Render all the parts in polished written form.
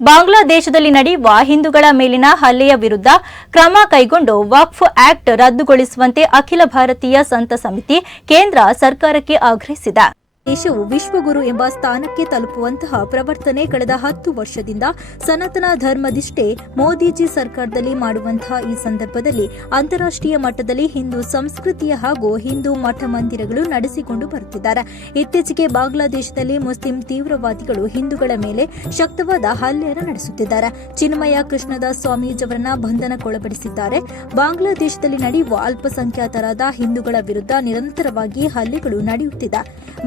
ಬಾಂಗ್ಲಾದೇಶದಲ್ಲಿ ನಡೆಯುವ ಹಿಂದೂಗಳ ಮೇಲಿನ ಹಲ್ಲೆಯ ವಿರುದ್ಧ ಕ್ರಮ ಕೈಗೊಂಡು ವಕ್ಫ್ ಆಕ್ಟ್ ರದ್ದುಗೊಳಿಸುವಂತೆ ಅಖಿಲ ಭಾರತೀಯ ಸಂತ ಸಮಿತಿ ಕೇಂದ್ರ ಸರ್ಕಾರಕ್ಕೆ ಆಗ್ರಹಿಸಿದೆ. ದೇಶವು ವಿಶ್ವಗುರು ಎಂಬ ಸ್ಥಾನಕ್ಕೆ ತಲುಪುವಂತಹ ಪ್ರವರ್ತನೆ ಕಳೆದ 10 ವರ್ಷದಿಂದ ಸನಾತನ ಧರ್ಮದಿಷ್ಟೇ ಮೋದಿಜಿ ಸರ್ಕಾರದಲ್ಲಿ ಮಾಡುವಂತಹ ಈ ಸಂದರ್ಭದಲ್ಲಿ ಅಂತಾರಾಷ್ಟ್ರೀಯ ಮಟ್ಟದಲ್ಲಿ ಹಿಂದೂ ಸಂಸ್ಕೃತಿಯ ಹಾಗೂ ಹಿಂದೂ ಮಠ ಮಂದಿರಗಳು ನಡೆಸಿಕೊಂಡು ಬರುತ್ತಿದ್ದಾರೆ. ಇತ್ತೀಚೆಗೆ ಬಾಂಗ್ಲಾದೇಶದಲ್ಲಿ ಮುಸ್ಲಿಂ ತೀವ್ರವಾದಿಗಳು ಹಿಂದೂಗಳ ಮೇಲೆ ಶಕ್ತವಾದ ಹಲ್ಲೆಯನ್ನು ನಡೆಸುತ್ತಿದ್ದಾರೆ. ಚಿನ್ಮಯ ಕೃಷ್ಣದಾಸ್ ಸ್ವಾಮೀಜಿಯವರನ್ನ ಬಂಧನಕ್ಕೊಳಪಡಿಸಿದ್ದಾರೆ. ಬಾಂಗ್ಲಾದೇಶದಲ್ಲಿ ನಡೆಯುವ ಅಲ್ಪಸಂಖ್ಯಾತರಾದ ಹಿಂದೂಗಳ ವಿರುದ್ಧ ನಿರಂತರವಾಗಿ ಹಲ್ಲೆಗಳು ನಡೆಯುತ್ತಿದೆ.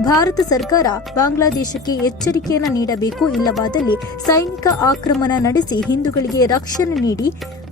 ಭಾರತ ಸರ್ಕಾರ ಬಾಂಗ್ಲಾದೇಶಕ್ಕೆ ಎಚ್ಚರಿಕೆಯನ್ನು ನೀಡಬೇಕು, ಇಲ್ಲವಾದಲ್ಲಿ ಸೈನಿಕ ಆಕ್ರಮಣ ನಡೆಸಿ ಹಿಂದೂಗಳಿಗೆ ರಕ್ಷಣೆ ನೀಡಿ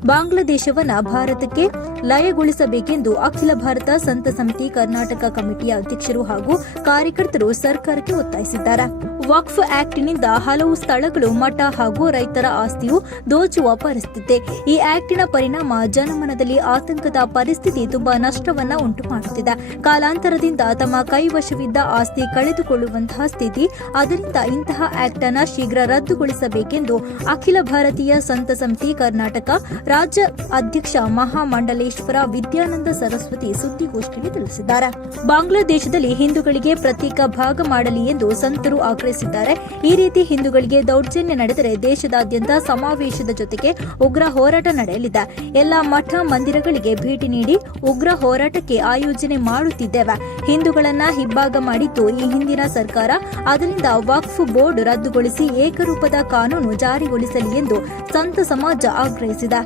ಬಾಂಗ್ಲಾದೇಶವನ್ನ ಭಾರತಕ್ಕೆ ಲಯಗೊಳಿಸಬೇಕೆಂದು ಅಖಿಲ ಭಾರತ ಸಂತ ಸಮಿತಿ ಕರ್ನಾಟಕ ಕಮಿಟಿಯ ಅಧ್ಯಕ್ಷರು ಹಾಗೂ ಕಾರ್ಯಕರ್ತರು ಸರ್ಕಾರಕ್ಕೆ ಒತ್ತಾಯಿಸಿದ್ದಾರೆ. ವಕ್ಫ್ ಆಕ್ಟ್ನಿಂದ ಹಲವು ಸ್ಥಳಗಳು ಮಠ ಹಾಗೂ ರೈತರ ಆಸ್ತಿಯು ದೋಚುವ ಪರಿಸ್ಥಿತಿ. ಈ ಆಕ್ಟಿನ ಪರಿಣಾಮ ಜನಮನದಲ್ಲಿ ಆತಂಕದ ಪರಿಸ್ಥಿತಿ ತುಂಬಾ ನಷ್ಟವನ್ನ ಉಂಟು ಮಾಡುತ್ತಿದೆ. ಕಾಲಾಂತರದಿಂದ ತಮ್ಮ ಕೈವಶವಿದ್ದ ಆಸ್ತಿ ಕಳೆದುಕೊಳ್ಳುವಂತಹ ಸ್ಥಿತಿ. ಅದರಿಂದ ಇಂತಹ ಆಕ್ಟ್ ಅನ್ನು ಶೀಘ್ರ ರದ್ದುಗೊಳಿಸಬೇಕೆಂದು ಅಖಿಲ ಭಾರತೀಯ ಸಂತ ಸಮಿತಿ ಕರ್ನಾಟಕ ರಾಜ್ಯ ಅಧ್ಯಕ್ಷ ಮಹಾಮಂಡಲೇಶ್ವರ ವಿದ್ಯಾನಂದ ಸರಸ್ವತಿ ಸುದ್ದಿಗೋಷ್ಠಿಯಲ್ಲಿ ತಿಳಿಸಿದ್ದಾರೆ. ಬಾಂಗ್ಲಾದೇಶದಲ್ಲಿ ಹಿಂದೂಗಳಿಗೆ ಪ್ರತ್ಯೇಕ ಭಾಗ ಮಾಡಲಿ ಎಂದು ಸಂತರು ಆಗ್ರಹಿಸಿದ್ದಾರೆ. ಈ ರೀತಿ ಹಿಂದೂಗಳಿಗೆ ದೌರ್ಜನ್ಯ ನಡೆದರೆ ದೇಶದಾದ್ಯಂತ ಸಮಾವೇಶದ ಜೊತೆಗೆ ಉಗ್ರ ಹೋರಾಟ ನಡೆಯಲಿದೆ. ಎಲ್ಲ ಮಠ ಮಂದಿರಗಳಿಗೆ ಭೇಟಿ ನೀಡಿ ಉಗ್ರ ಹೋರಾಟಕ್ಕೆ ಆಯೋಜನೆ ಮಾಡುತ್ತಿದ್ದೇವೆ. ಹಿಂದೂಗಳನ್ನ ಹಿಬ್ಬಾಗ ಮಾಡಿದ್ದು ಈ ಹಿಂದಿನ ಸರ್ಕಾರ. ಅದರಿಂದ ವಕ್ಫ್ ಬೋರ್ಡ್ ರದ್ದುಗೊಳಿಸಿ ಏಕರೂಪದ ಕಾನೂನು ಜಾರಿಗೊಳಿಸಲಿ ಎಂದು ಸಂತ ಸಮಾಜ ಆಗ್ರಹಿಸಿದೆ.